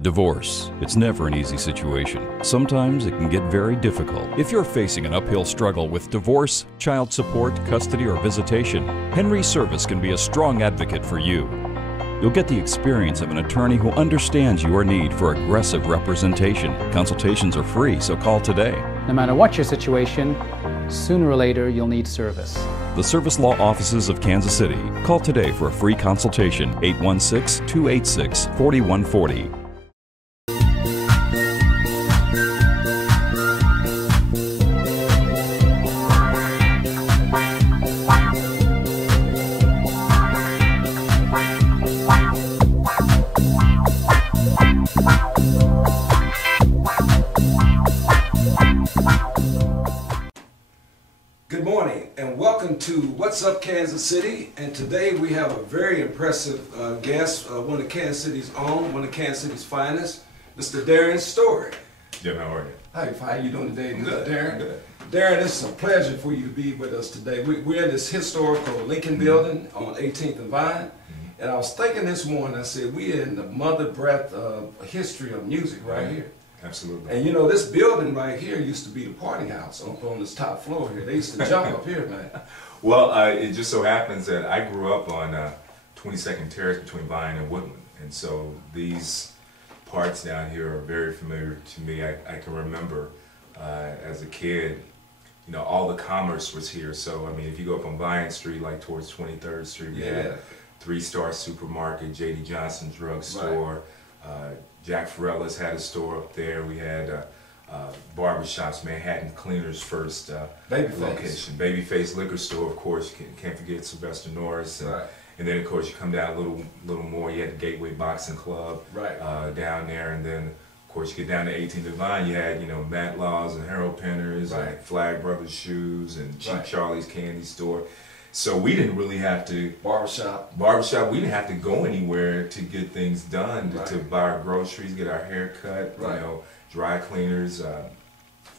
Divorce. It's never an easy situation. Sometimes it can get very difficult. If you're facing an uphill struggle with divorce, child support, custody, or visitation, Henry Service can be a strong advocate for you. You'll get the experience of an attorney who understands your need for aggressive representation. Consultations are free, so call today. No matter what your situation, sooner or later you'll need service. The Service Law Offices of Kansas City. Call today for a free consultation, 816-286-4140. Good morning and welcome to What's Up Kansas City, and today we have a very impressive guest, one of Kansas City's own, one of Kansas City's finest, Mr. Darren Story. Jim, how are you? Hi, how you doing today, Good. Darren? Good. Darren, it's a pleasure for you to be with us today. We're in this historical Lincoln building on 18th and Vine, and I was thinking this morning, I said, we're in the mother breath of history of music right here. Absolutely. And you know, this building right here used to be the party house on this top floor here. They used to jump up here, man. Well, it just so happens that I grew up on 22nd Terrace between Vine and Woodland. And so these parts down here are very familiar to me. I can remember as a kid, you know, all the commerce was here. So, I mean, if you go up on Vine Street, like towards 23rd Street, we had 3-Star Supermarket, J.D. Johnson Drug Store. Right. Jack Ferrella's had a store up there. We had barbershops, Manhattan Cleaners first location. Babyface Liquor Store, of course. Can't forget Sylvester Norris. Right. And then, of course, you come down a little more. You had the Gateway Boxing Club down there. And then, of course, you get down to 18th and Vine. You had, you know, Matlaw's and Harold Penner's and Flag Brothers Shoes and Cheap Charlie's Candy Store. So we didn't really have to barbershop. We didn't have to go anywhere to get things done, to buy our groceries, get our hair cut, you know, dry cleaners,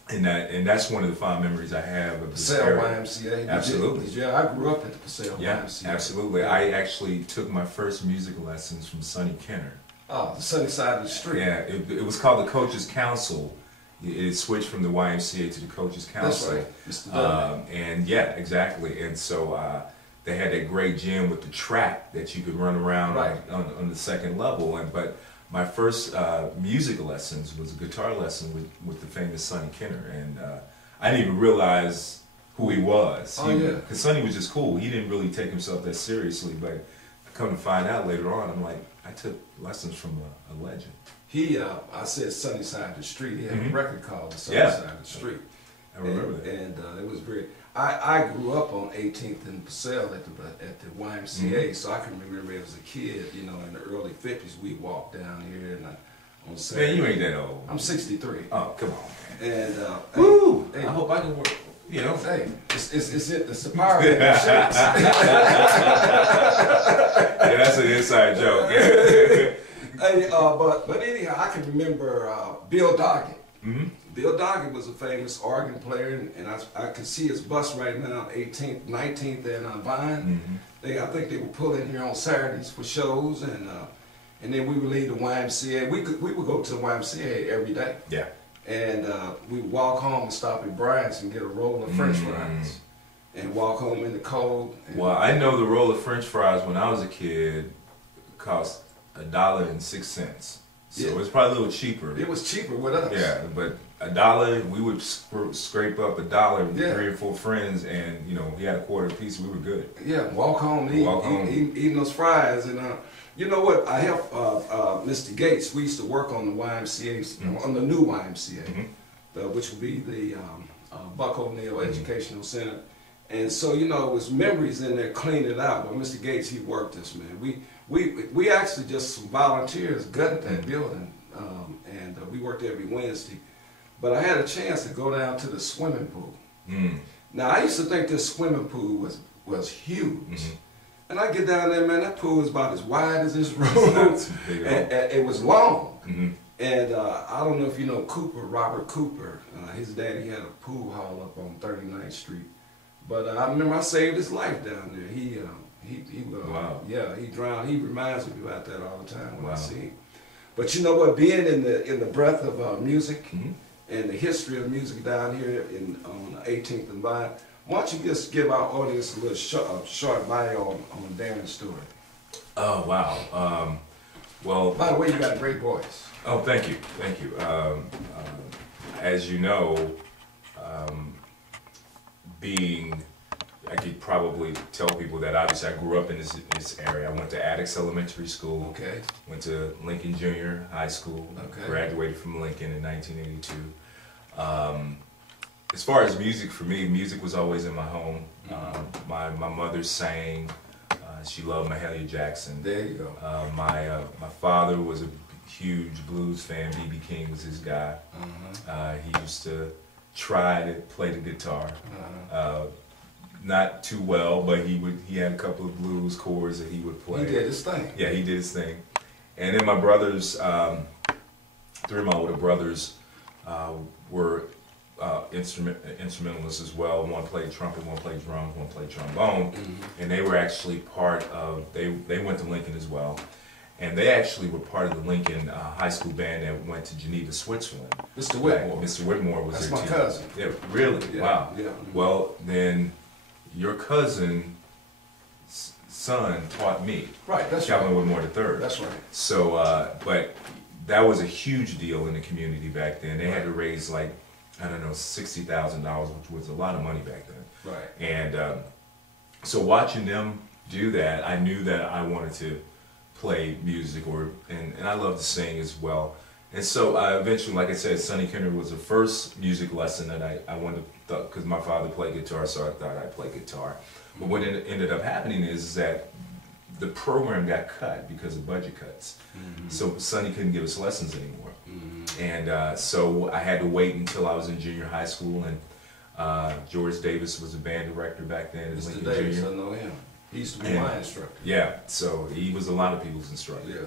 and that's one of the fond memories I have of this area. YMCA. Absolutely. Yeah, I grew up at the Paseo YMCA. Absolutely. I actually took my first music lessons from Sonny Kenner. Oh, the sunny side of the street. Yeah, it was called the Coaches Council. It switched from the YMCA to the Coaches Council. That's right, Mr. And yeah, exactly. And so they had that great gym with the track that you could run around on the second level. But my first music lessons was a guitar lesson with the famous Sonny Kenner. And I didn't even realize who he was. Because Sonny was just cool. He didn't really take himself that seriously. But I come to find out later on, I'm like, I took lessons from a legend. I said Sunny Side of the Street. He had a record called The Sunny Side of the Street. I remember that. And it was very, I grew up on 18th and Purcell at the YMCA, so I can remember as a kid, you know, in the early 50s, we walked down here and on Saturday. Man, you ain't that old. I'm 63. Oh, come on, man. And, woo! Hey, I hope I can work. You know, hey, it's the power of the shirts. Yeah, that's an inside joke. Hey, but anyhow, I can remember Bill Doggett. Bill Doggett was a famous organ player, and I can see his bus right now, 18th, 19th, and on Vine. I think they would pull in here on Saturdays for shows, and then we would leave the YMCA. We would go to the YMCA every day. Yeah. And we would walk home and stop at Bryant's and get a roll of French fries, and walk home in the cold. Well, I know the roll of French fries when I was a kid cost $1.06. So it's probably a little cheaper. It was cheaper with us. Yeah, but $1, we would scrape up $1 with 3 or 4 friends, and you know, we had a quarter apiece. We were good. Yeah, walk home, eating those fries, and you know what? I helped Mr. Gates. We used to work on the YMCA, on the new YMCA, which would be the Buck O'Neill Educational Center. And so, you know, it was memories in there cleaning it out. But Mr. Gates, he worked us, man. We actually just some volunteers gutted that building, and we worked every Wednesday. But I had a chance to go down to the swimming pool. Now, I used to think this swimming pool was huge. And I get down there, man, that pool was about as wide as this room. And it was long. And I don't know if you know Cooper, Robert Cooper. His daddy had a pool hall up on 39th Street. But I remember I saved his life down there. He drowned. He reminds me about that all the time when I see him. But you know what? Being in the breadth of music and the history of music down here on 18th and Vine, why don't you just give our audience a little short bio on Darren's story? Oh wow. Well, by the way, you got a great voice. Oh, thank you, thank you. As you know, I could probably tell people that obviously I grew up in this area. I went to Addix Elementary School. Okay. Went to Lincoln Junior High School. Okay. Graduated from Lincoln in 1982. As far as music, for me, music was always in my home. My mother sang. She loved Mahalia Jackson. There you go. My father was a huge blues fan. B.B. King was his guy. He used to try to play the guitar. Not too well, but he had a couple of blues chords that he would play. He did his thing. Yeah, he did his thing. And then my brothers, three of my older brothers were instrumentalists as well. One played trumpet, one played drums, one played trombone. And they were actually part of, they went to Lincoln as well. And they actually were part of the Lincoln High School band that went to Geneva, Switzerland. Mr. Whitmore. Mr. Whitmore was That's their my teacher. cousin. Yeah, really? Yeah, wow. yeah. Well, then your cousin's son taught me. Right, that's Calvin right. Whitmore III. That's right. So, but that was a huge deal in the community back then. They had to raise like, I don't know, $60,000, which was a lot of money back then. Right. And so watching them do that, I knew that I wanted to play music, and I love to sing as well. And so eventually, like I said, Sonny Kinder was the first music lesson that I wanted to, because my father played guitar, so I thought I'd play guitar. But what ended up happening is that the program got cut because of budget cuts. So Sonny couldn't give us lessons anymore. And so I had to wait until I was in junior high school, and George Davis was a band director back then. Mr. Davis, I know him. He used to be my instructor. Yeah, so he was a lot of people's instructor. Yeah.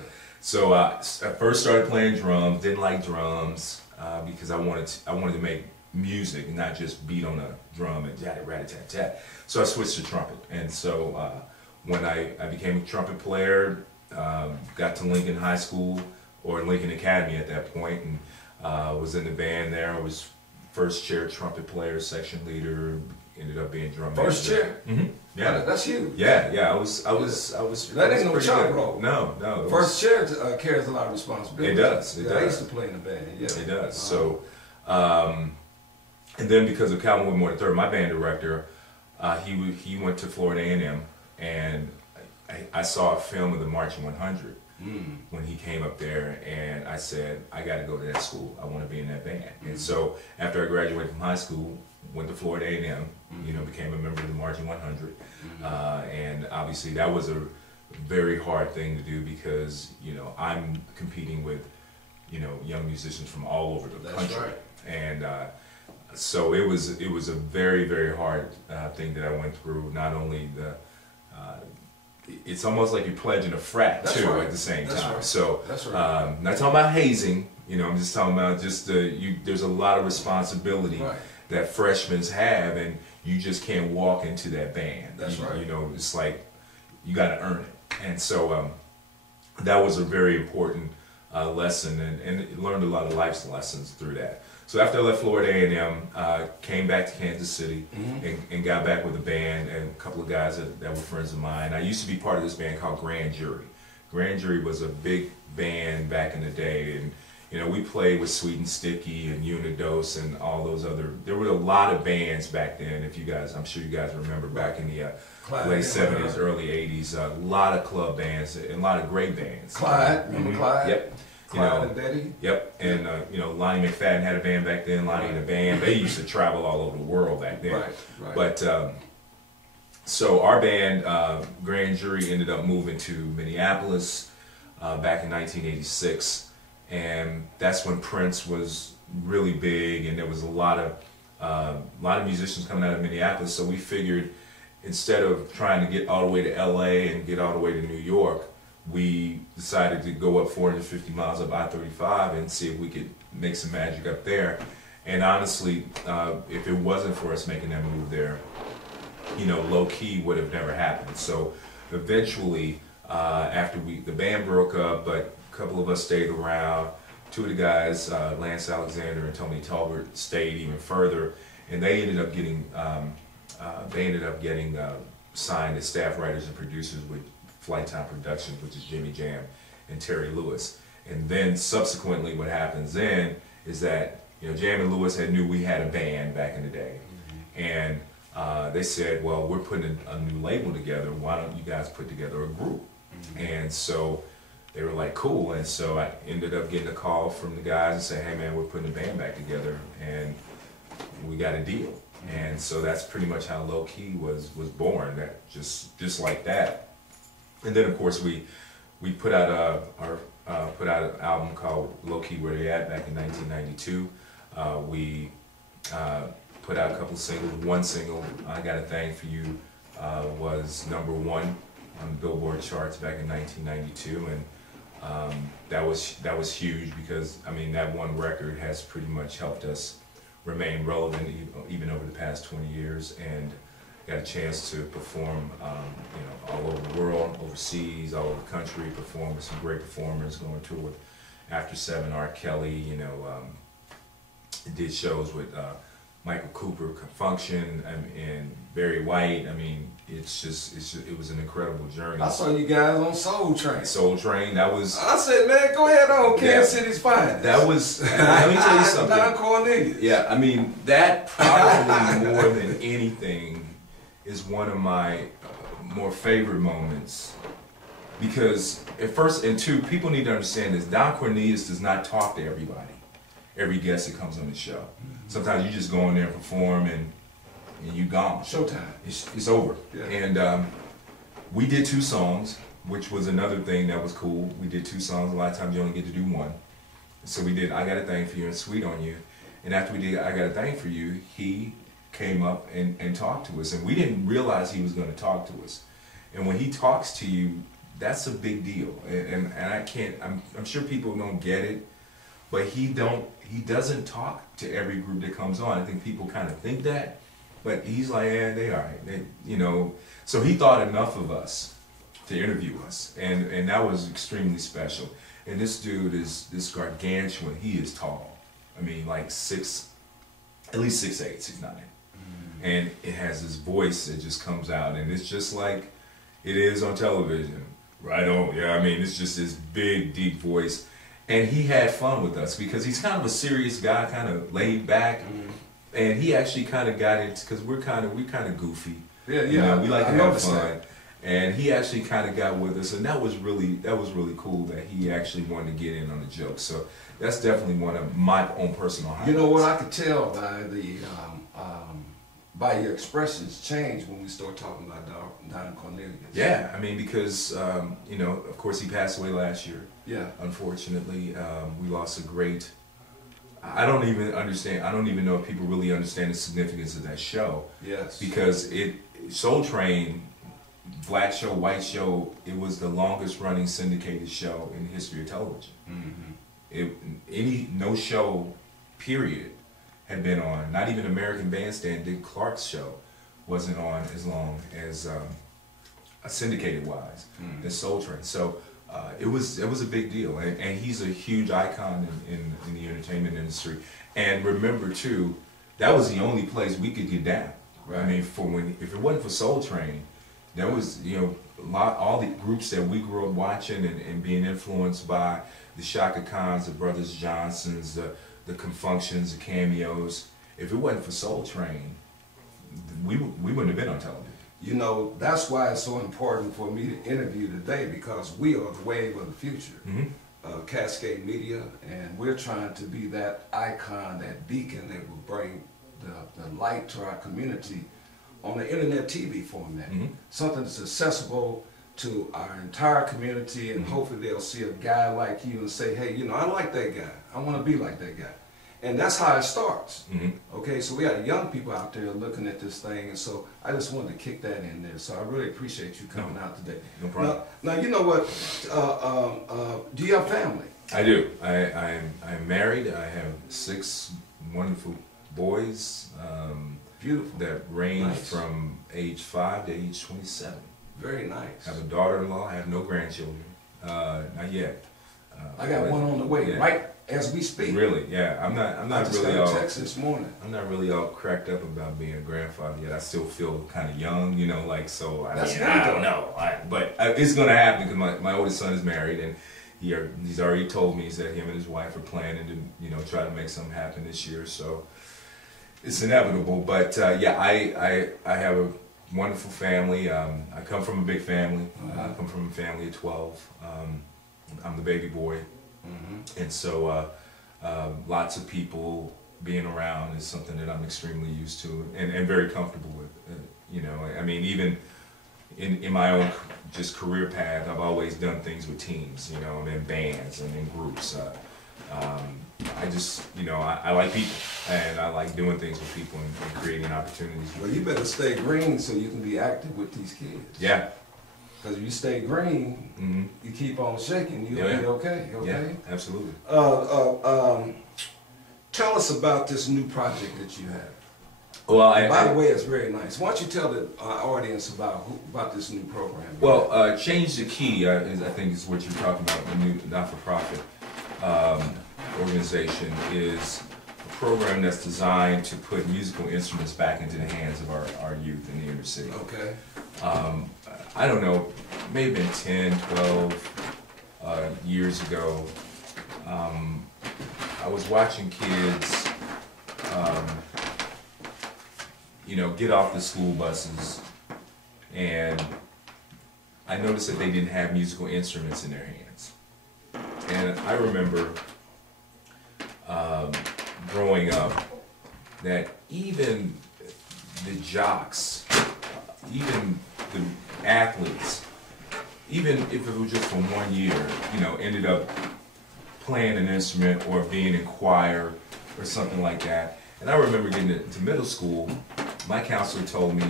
So I first started playing drums. Didn't like drums because I wanted to make music, not just beat on a drum and rat-a-tat-tat. So I switched to trumpet. And so when I became a trumpet player, got to Lincoln High School, or Lincoln Academy at that point, and was in the band there. I was first chair trumpet player, section leader. Ended up being drum major. First chair? Yeah. That's huge. Yeah. I was. That ain't no chop roll. No. First chair carries a lot of responsibility. It does. It does. I used to play in the band. Yeah. It does. So, and then because of Calvin Whitmore III, my band director, he went to Florida A&M, and I saw a film of the Marching 100 when he came up there, and I said, I got to go to that school. I want to be in that band. And so after I graduated from high school, went to Florida A&M, became a member of the Marching 100, and obviously that was a very hard thing to do because I'm competing with young musicians from all over the country. Right. And so it was a very, very hard thing that I went through. Not only it's almost like you're pledging a frat too at the same time. Right. So that's right. Not talking about hazing. I'm just talking about just there's a lot of responsibility that freshmen have, and you just can't walk into that band. That's right. It's like you got to earn it. And so that was a very important lesson, and learned a lot of life lessons through that. So after I left Florida A&M, came back to Kansas City and got back with a band and a couple of guys that were friends of mine. I used to be part of this band called Grand Jury. Grand Jury was a big band back in the day, and we played with Sweet and Sticky and Unidose and all those other. There were a lot of bands back then. I'm sure you guys remember back in the late '70s, early '80s. A lot of club bands and a lot of great bands. Clyde, remember Clyde? Yep. Clyde and Betty. Yep. And Lonnie McFadden had a band back then. Lonnie and the band. They used to travel all over the world back then. Right. But so our band, Grand Jury, ended up moving to Minneapolis back in 1986. And that's when Prince was really big, and there was a lot of musicians coming out of Minneapolis. So we figured, instead of trying to get all the way to LA and get all the way to New York, we decided to go up 450 miles up I-35 and see if we could make some magic up there. And honestly, if it wasn't for us making that move there, low key would have never happened. So eventually, after the band broke up, but A couple of us stayed around. Two of the guys, Lance Alexander and Tony Talbert, stayed even further, and they ended up getting signed as staff writers and producers with Flight Time Productions, which is Jimmy Jam and Terry Lewis. And then subsequently, what happens then is that, you know, Jam and Lewis knew we had a band back in the day, and they said, well, we're putting a new label together. Why don't you guys put together a group? And so they were like, cool. And so I ended up getting a call from the guys and saying, hey man, we're putting a band back together, and we got a deal. And so that's pretty much how Low Key was born. That just like that. And then of course we put out put out an album called Low Key Where They At back in 1992. We put out a couple singles. One single, I Got a Thing for You, was #1 on the Billboard charts back in 1992, and that was huge because, I mean, that one record has pretty much helped us remain relevant even over the past 20 years, and got a chance to perform you know, all over the world, overseas, all over the country, perform with some great performers, going tour with After 7, R. Kelly, you know, did shows with Michael Cooper, Function, and Barry White. I mean, it was an incredible journey. I saw you guys on Soul Train. Soul Train, that was... I said, man, go ahead on, Kansas City's finest. That was... Let me tell you something. Don Cornelius. Yeah, I mean, that probably more than anything is one of my more favorite moments, because at first, and two, people need to understand this, Don Cornelius does not talk to everybody, every guest that comes on the show. Sometimes you just go in there and perform and you gone. Showtime. It's over. Yeah. And we did 2 songs, which was another thing that was cool. We did 2 songs. A lot of times you only get to do one. So we did I Got a Thing for You and Sweet on You. And after we did I Got a Thing for You, he came up and talked to us. And we didn't realize he was going to talk to us. And when he talks to you, that's a big deal. And I can't, I'm sure people don't get it, but he doesn't talk to every group that comes on. I think people kind of think that, but he's like, yeah, they are, you know. So he thought enough of us to interview us, and that was extremely special. And this dude is this gargantuan. He is tall. I mean, like at least 6'8", 6'9", and it has this voice that just comes out, and it's just like it is on television. Right on. Yeah, I mean, it's just this big, deep voice. And he had fun with us because he's kind of a serious guy, kind of laid back, and he actually kind of got into, because we're kind of goofy. Yeah, you know, we like to have fun, and he actually kind of got with us, and that was really cool that he actually wanted to get in on the joke. So that's definitely one of my own personal highlights. You know what I could tell by the by your expressions change when we start talking about Don Cornelius. Yeah, I mean, because you know, of course, he passed away last year. Yeah. Unfortunately, we lost a great. I don't even understand. I don't even know if people really understand the significance of that show. Yes. Because Soul Train, black show, white show, it was the longest running syndicated show in the history of television. No show, period, had been on. Not even American Bandstand, Dick Clark's show, wasn't on as long as syndicated wise as Soul Train. So. It was a big deal, and he's a huge icon in the entertainment industry. And remember too, that was the only place we could get down. Right. I mean, if it wasn't for Soul Train, there was, you know, all the groups that we grew up watching and being influenced by, the Shaka Khans, the Brothers Johnsons, the Confunctions, the Cameos. If it wasn't for Soul Train, we wouldn't have been on television. You know, that's why it's so important for me to interview today, because we are the wave of the future, Cascade Media, and we're trying to be that icon, that beacon that will bring the light to our community on the internet TV format. Something that's accessible to our entire community, and hopefully they'll see a guy like you and say, hey, you know, I like that guy. I want to be like that guy. And that's how it starts. Okay, so we got young people out there looking at this thing, and so I just wanted to kick that in there. So I really appreciate you coming out today. No problem. Now you know what? Do you have family? I do. I am married. I have 6 wonderful boys. Beautiful. That range from age 5 to age 27. Very nice. I have a daughter-in-law. I have no grandchildren, not yet. I got one on the way, yeah. right as we speak. Really? Yeah. I'm not I just really got all. a text this morning. I'm not really all cracked up about being a grandfather yet. I still feel kind of young, you know, like, so I don't know. But it's going to happen because my oldest son is married, and he's already told me that him and his wife are planning to, you know, try to make something happen this year. So it's inevitable. But yeah, I have a wonderful family. I come from a big family. I come from a family of 12. I'm the baby boy. And so lots of people being around is something that I'm extremely used to and very comfortable with. You know, I mean, even in my own just career path, I've always done things with teams, you know, and in bands and in groups. I just, you know, I like people, and I like doing things with people and creating opportunities. Well, you better stay green so you can be active with these kids. Yeah. Because if you stay green, you keep on shaking, you'll be okay. Okay? Yeah, absolutely. Tell us about this new project that you have. Well, by the way, it's very nice. Why don't you tell the audience about this new program? Well, Change the Key, I think is what you're talking about, the new not-for-profit organization, is a program that's designed to put musical instruments back into the hands of our youth in the inner city. Okay. I don't know, maybe been 10, 12 years ago, I was watching kids, you know, get off the school buses, and I noticed that they didn't have musical instruments in their hands. And I remember growing up that even the jocks, even the athletes, even if it was just for 1 year, you know, ended up playing an instrument or being in choir or something like that. And I remember getting to middle school, my counselor told me,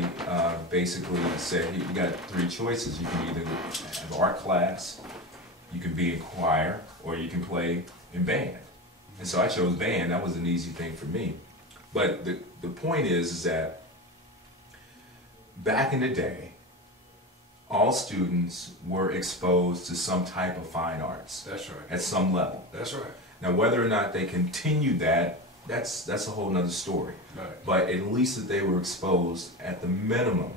basically said, hey, you got 3 choices. You can either have art class, you can be in choir, or you can play in band. And so I chose band. That was an easy thing for me. But the point is that back in the day, all students were exposed to some type of fine arts. That's right. At some level. That's right. Now, whether or not they continued that, that's a whole nother story. Right. But at least that they were exposed at the minimum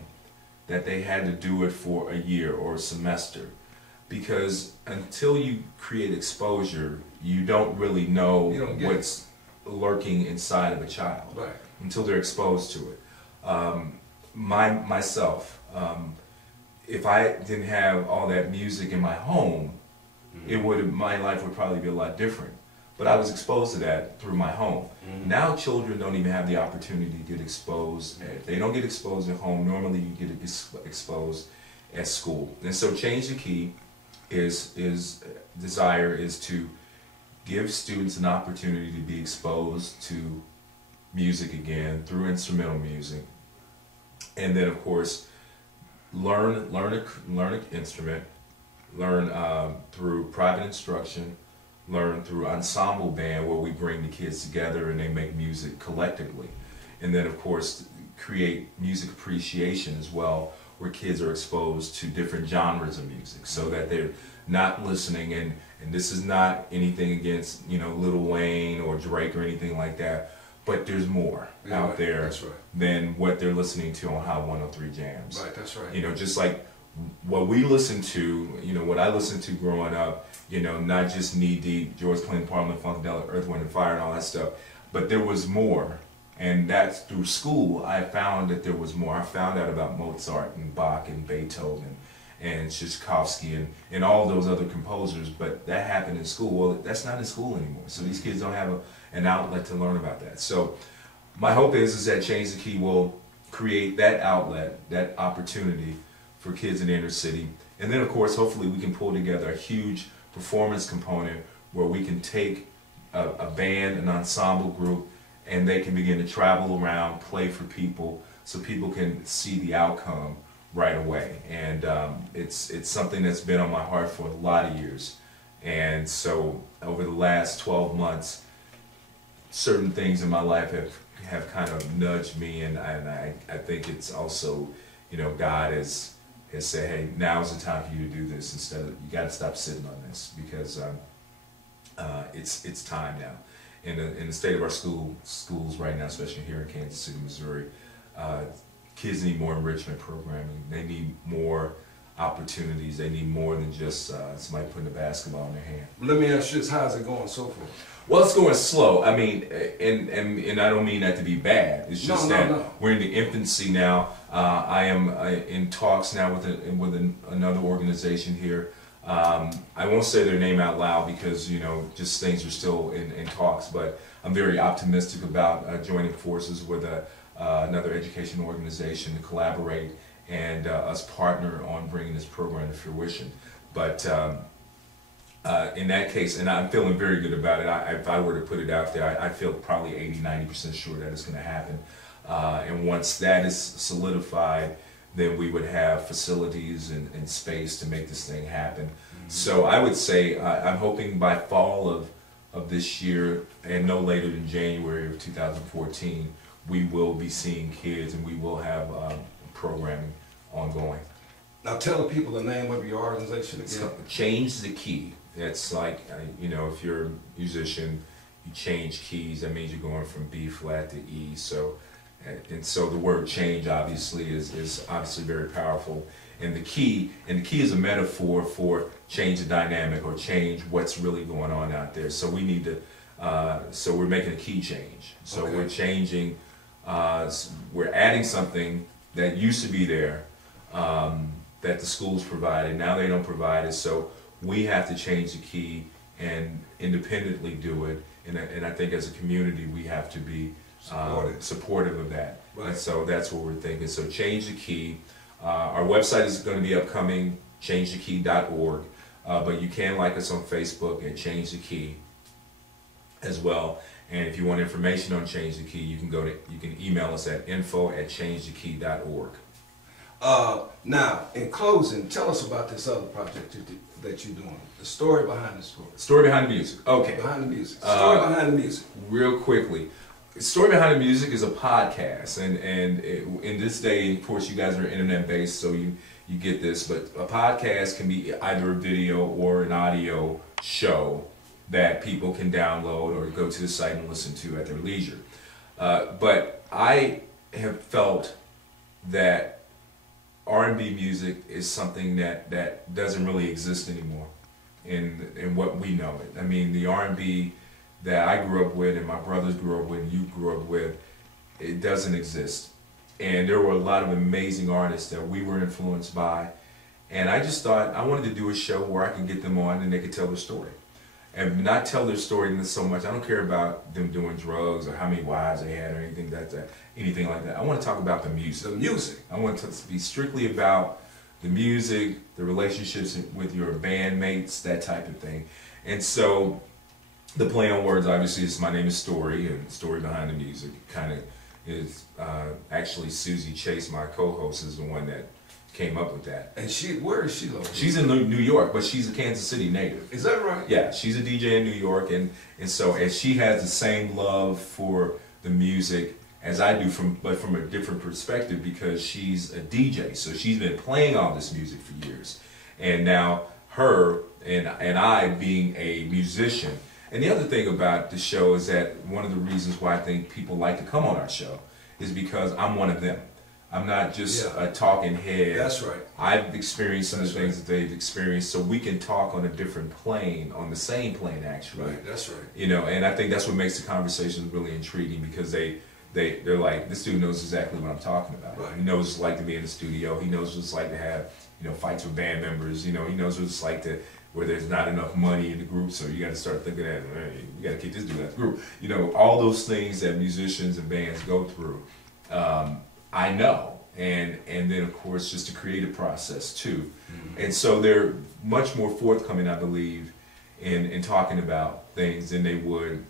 that they had to do it for a year or a semester. Because until you create exposure, you don't really know what's lurking inside of a child. Right. Until they're exposed to it. Myself, if I didn't have all that music in my home, my life would probably be a lot different. But I was exposed to that through my home. Now children don't even have the opportunity to get exposed. If they don't get exposed at home, normally you get exposed at school. And so Change the Key desire is to give students an opportunity to be exposed to music again through instrumental music. And then of course, learn an instrument, learn through private instruction, learn through ensemble band where we bring the kids together and they make music collectively. And then of course create music appreciation as well, where kids are exposed to different genres of music so that they're not listening, and this is not anything against, you know, Lil Wayne or Drake or anything like that, but there's more out there than what they're listening to on Hot 103 Jams. Right, that's right. You know, just like what we listen to, you know, what I listened to growing up, you know, not just Knee Deep, George Clinton, Parliament Funkadelic, Earth, Wind and Fire and all that stuff, but there was more. And that's through school I found that there was more. I found out about Mozart and Bach and Beethoven and Tchaikovsky and all those other composers, but that happened in school. Well, that's not in school anymore. So these kids don't have an outlet to learn about that. So my hope is that Change the Key will create that outlet, that opportunity for kids in the inner city. And then of course, hopefully we can pull together a huge performance component where we can take a band, an ensemble group, and they can begin to travel around, play for people, so people can see the outcome right away. And it's something that's been on my heart for a lot of years. And so over the last 12 months, certain things in my life have kind of nudged me, and I think it's also, you know, God has said, hey, now's the time for you to do this, instead of, you got to stop sitting on this, because it's time now. In the state of our schools right now, especially here in Kansas City, Missouri, kids need more enrichment programming. They need more opportunities. They need more than just somebody putting a basketball in their hand. Let me ask you this: how's it going so far? Well, it's going slow. I mean, and I don't mean that to be bad. It's just we're in the infancy now. I am in talks now with another organization here. I won't say their name out loud because, you know, just things are still in talks, but I'm very optimistic about joining forces with another education organization to collaborate and us partner on bringing this program to fruition. But in that case, and I'm feeling very good about it, if I were to put it out there, I feel probably 80–90% sure that it's going to happen. And once that is solidified, then we would have facilities and space to make this thing happen. Mm-hmm. So I would say I'm hoping by fall of this year, and no later than January of 2014, we will be seeing kids and we will have programming ongoing. Now tell the people the name of your organization again. So, Change the Key. That's like, you know, if you're a musician, you change keys, that means you're going from B flat to E. So, and so the word change obviously is obviously very powerful. And the key is a metaphor for change the dynamic or change what's really going on out there. So we need to, so we're making a key change. So okay. We're changing, we're adding something that used to be there, that the schools provided. Now they don't provide it. So we have to change the key and independently do it. And I think as a community we have to be supportive of that. Right. And so that's what we're thinking. So Change the Key. Our website is going to be upcoming, changethekey.org. But you can like us on Facebook at Change the Key as well. And if you want information on Change the Key, you can email us at info@changethekey.org. Now, in closing, tell us about this other project that you're doing. The story behind the story. Story behind the music. Okay. Behind the music. Story behind the music. Real quickly. Story Behind the Music is a podcast, and in this day, of course, you guys are internet based, so you get this. But a podcast can be either a video or an audio show that people can download or go to the site and listen to at their leisure. But I have felt that R&B music is something that doesn't really exist anymore in what we know it. I mean, the R&B that I grew up with and my brothers grew up with and you grew up with, it doesn't exist. And there were a lot of amazing artists that we were influenced by, and I just thought I wanted to do a show where I could get them on and they could tell their story. And not tell their story so much, I don't care about them doing drugs or how many wives they had or anything like that. I want to talk about the music. The music. I want it to be strictly about the music, the relationships with your bandmates, that type of thing. And so the play on words, obviously, is my name is Story, and Story Behind the Music kind of is actually Susie Chase, my co-host, is the one that came up with that. And where is she located? She's in New York, but she's a Kansas City native. Is that right? Yeah, she's a DJ in New York, and she has the same love for the music as I do, but from a different perspective, because she's a DJ. So she's been playing all this music for years, and now her and I being a musician. And the other thing about the show is that one of the reasons why I think people like to come on our show is because I'm one of them. I'm not just a talking head. That's right. I've experienced some of the things that they've experienced, so we can talk on a different plane, on the same plane actually. Right, that's right. You know, and I think that's what makes the conversation really intriguing, because they're like, this dude knows exactly what I'm talking about. Right. He knows what it's like to be in the studio. He knows what it's like to have, you know, fights with band members. You know, he knows what it's like to where there's not enough money in the group, so you got to start thinking that, hey, you got to keep this dude out of the group. You know, all those things that musicians and bands go through, I know. And then, of course, just a creative process, too. Mm-hmm. And so they're much more forthcoming, I believe, in talking about things than they would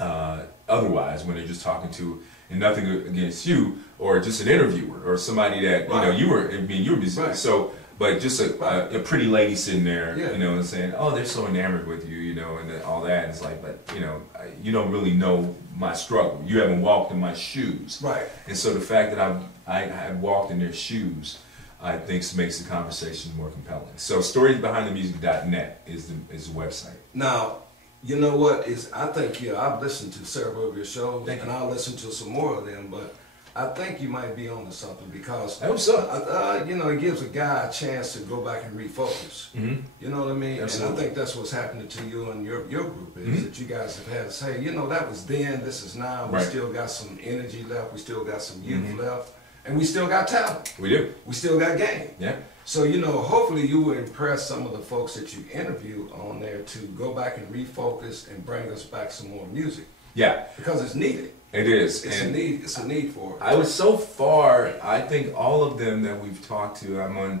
otherwise when they're just talking to, and nothing against you, or just an interviewer, or somebody that, you know, you're a musician. Right. So, but just a pretty lady sitting there, you know, and saying, oh, they're so enamored with you, you know, and all that. It's like, but, you know, you don't really know my struggle. You haven't walked in my shoes. Right. And so the fact that I have walked in their shoes, I think makes the conversation more compelling. So storiesbehindthemusic.net is the website. Now, You know what? I think, yeah, I've listened to several of your shows, Thank you. and I'll listen to some more of them, but I think you might be on to something because, I hope so. you know, it gives a guy a chance to go back and refocus. You know what I mean? Absolutely. And I think that's what's happening to you and your group is that you guys have had to say, you know, that was then, this is now. We Right. still got some energy left. We still got some youth left. And we still got talent. We do. We still got game. Yeah. So, you know, hopefully you will impress some of the folks that you interview on there to go back and refocus and bring us back some more music. Yeah. Because it's needed. It is. It's a need. It's a need for it. I was so far. I think all of them that we've talked to. I'm on.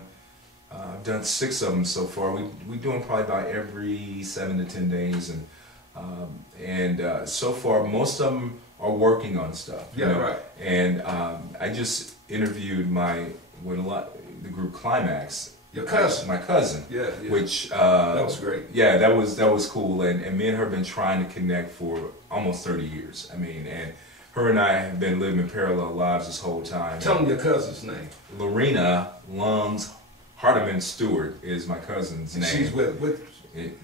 I've done 6 of them so far. We do them probably about every 7 to 10 days, and so far most of them are working on stuff. Yeah, right. And I just interviewed the group Climax. Your cousin. My cousin. Yeah. Which that was great. Yeah, that was cool, and me and her have been trying to connect for almost 30 years. I mean, and her and I have been living parallel lives this whole time. Tell them your cousin's name. Lorena Lungs Hardiman Stewart is my cousin's name.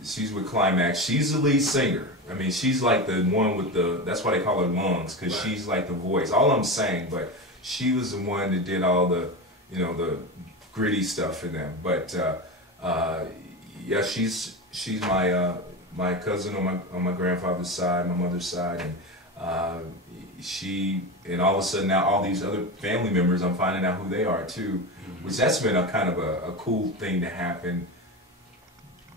She's with Climax. She's the lead singer. I mean, she's like the one with that's why they call her Lungs, because Right. she's like the voice. All I'm saying, but she was the one that did all the, the gritty stuff for them. But yeah, she's my cousin on my grandfather's side, my mother's side, and and all of a sudden now all these other family members, I'm finding out who they are too, which that's been a kind of a cool thing to happen.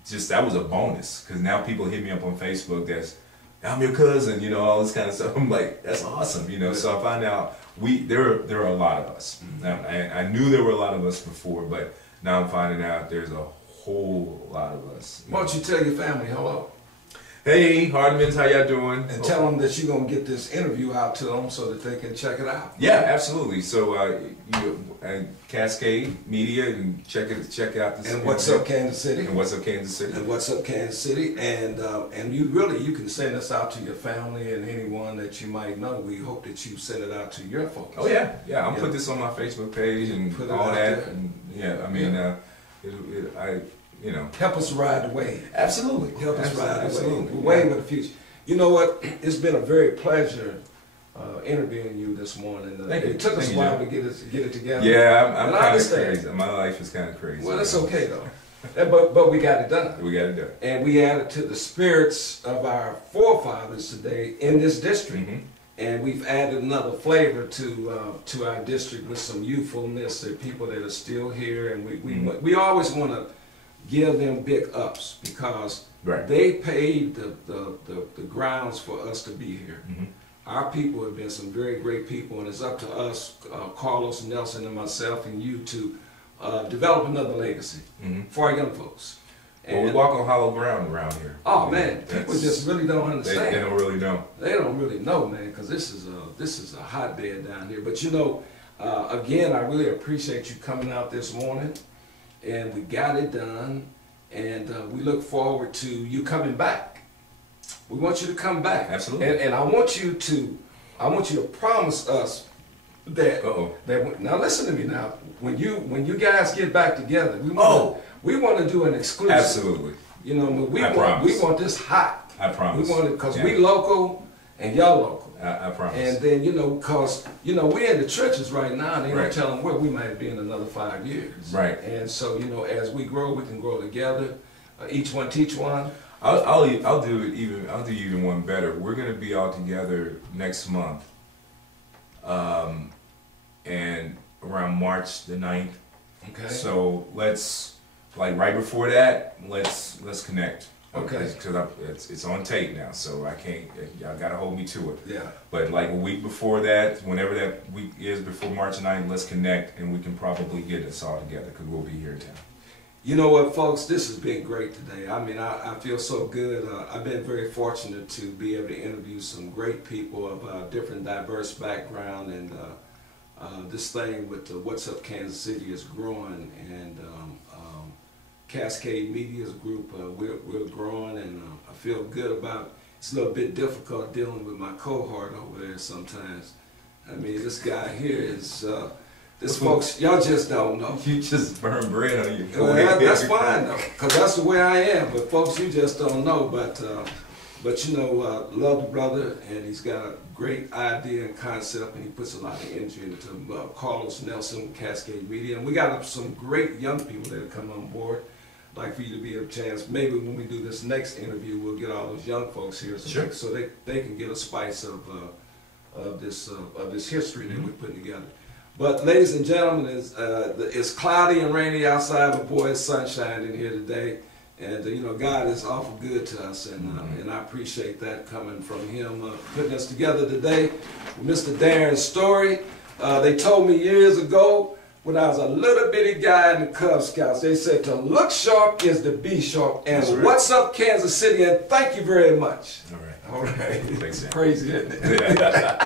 Just that was a bonus, because now people hit me up on Facebook that's, I'm your cousin, all this kind of stuff. I'm like, that's awesome, So I find out there are a lot of us. Now, I knew there were a lot of us before, but now I'm finding out there's a whole lot of us. Why don't you tell your family hello? Hey, Hardmans, how y'all doing? And tell them that you're going to get this interview out to them so that they can check it out. Yeah, absolutely. So Cascade Media, and check out this. And What's Up Kansas City. And What's Up Kansas City. And What's Up Kansas City. And you can send this out to your family and anyone that you might know. We hope that you send it out to your folks. Oh yeah. I'll put this on my Facebook page and put all that. There. And I mean, help us ride the wave. Absolutely. Help us ride the wave. The Yeah. wave of the future. You know what? It's been a very pleasure interviewing you this morning. Thank you. It took us Thank a while you. to get it together. Yeah, I'm And I kind of understand. crazy. My life is kind of crazy. Well, that's okay though. But we got it done. We got to do it. And we added to the spirits of our forefathers today in this district. And we've added another flavor to our district with some youthfulness. There are people that are still here, and we always want to give them big ups because Right. they paved the grounds for us to be here. Our people have been some very great people, and it's up to us, Carlos, Nelson, and myself, and you to develop another legacy for our young folks. Well, we walk on hollow ground around here. Oh man, people just really don't understand. They don't really know. They don't really know, man, because this is a hotbed down here. But again, I really appreciate you coming out this morning, and we got it done, and we look forward to you coming back. We want you to come back. Absolutely. And I want you to promise us that. Now listen to me now. When you guys get back together, we want to do an exclusive. Absolutely. We want this hot. I promise. We want it because we local and y'all local. I promise. And then because we're in the trenches right now, and they don't tell them where we might be in another 5 years. Right. And so as we grow, we can grow together. Each one teach one. I'll do even one better. We're gonna be all together next month, and around March the 9th. Okay. So let's right before that, let's connect. Okay. Because it's on tape now, so I can't. Y'all gotta hold me to it. Yeah. But like a week before that, whenever that week is before March 9th, let's connect, and we can probably get us all together because we'll be here in town. You know what, folks? This has been great today. I mean, I feel so good. I've been very fortunate to be able to interview some great people of different diverse background, and this thing with the What's Up Kansas City is growing, and Cascade Media's group, we're growing, and I feel good about it. It's a little bit difficult dealing with my cohort over there sometimes. I mean, this guy here is... This folks, y'all just don't know. You just burn bread on your Well, that's fine though, because that's the way I am. But folks, you just don't know. But But you know, love the brother, and he's got a great idea and concept, and he puts a lot of energy into him. Carlos Nelson with Cascade Media, and we got some great young people that have come on board. I'd like for you to be a chance. Maybe when we do this next interview, we'll get all those young folks here, so they can get a spice of this history that we're putting together. But ladies and gentlemen, it's cloudy and rainy outside, but boy, it's sunshine in here today. And you know, God is awful good to us, and I appreciate that coming from him, putting us together today with Mr. Darren Story. They told me years ago when I was a little bitty guy in the Cub Scouts, they said to look sharp is to be sharp. And right. What's up, Kansas City? And thank you very much. All right. All right. Thanks, Sam. Crazy, isn't it?